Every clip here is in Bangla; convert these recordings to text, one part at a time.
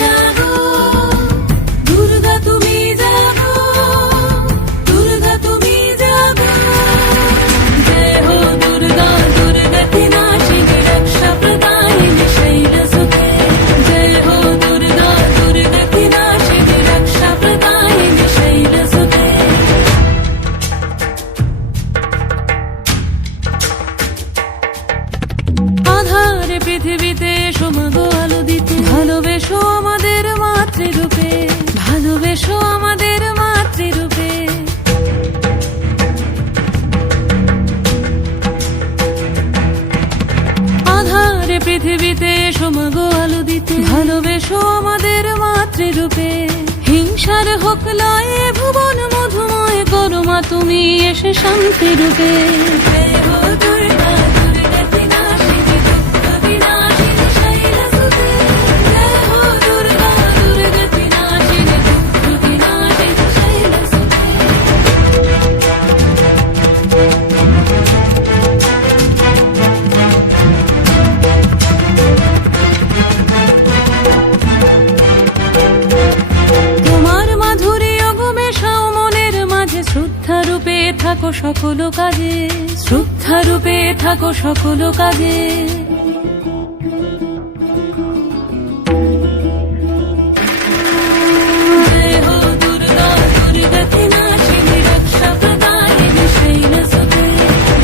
জাগো, দুর্গা তুমি জাগো, দুর্গা তুমি জাগো। জয় হো দুর্গা, দুর্গতি নাশিনী রক্ষা প্রদায়িনী শৈলসুতে। জয় হো দুর্গা, দুর্গতি নাশিনী রক্ষা প্রদায়িনী শৈলসুতে। আধারে পৃথিবীতে সমাগো আলো দিতে, ভালোবেসো আমাদের মাতৃরূপে, ভালোবেসো আমাদের মাতৃরূপে। আধারে পৃথিবীতে সমাগো আলো দিতে, ভালোবেসো আমাদের মাতৃরূপে। হিংসার হোক লয় ভুবন মধুময়, করো মা তুমি এসে শান্তি রূপে। জয় হো দুর্গা, দুর্গতি নাশিনী দুঃখ বিনাশিনী শৈলসুতে। জয় হো দুর্গা, দুর্গতি নাশিনী দুঃখ বিনাশিনী শৈলসুতে। তোমার মাধুরী অগমেশাও মনের মাঝে, শ্রদ্ধা রূপে থাকো সকল কাজে, শ্রদ্ধা রূপে থাকো সকল কাজে। জয় হো দুর্গা, দুর্গতি নাশিনী রক্ষা প্রদায়িনী শৈলসুতে।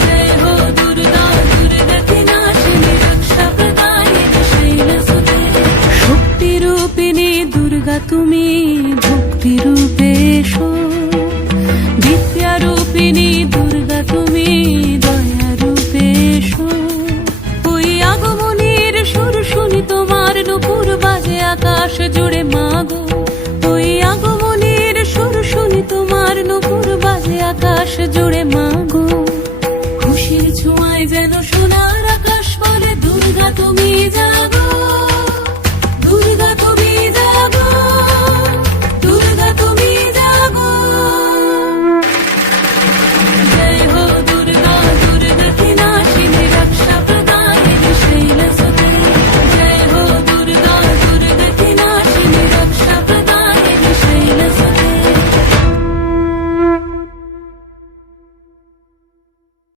জয় হো দুর্গা, দুর্গতি নাশিনী রক্ষা প্রদায়িনী শৈলসুতে। শক্তি রূপিণী দুর্গা তুমি ভক্তি রূপে এসো, বিদ্যা রূপিণী দুর্গা তুমি দয়া রূপে এসো। ওই আগমনীর সুর শুনি তোমার নুপুর বাজে আকাশ জুড়ে মাগো। ওই আগমনীর সুর শুনি তোমার নুপুর বাজে আকাশ জুড়ে মাগো। খুশির ছোঁয়ায় যেন সোনার আকাশ বলে দুর্গা তুমি জাগো।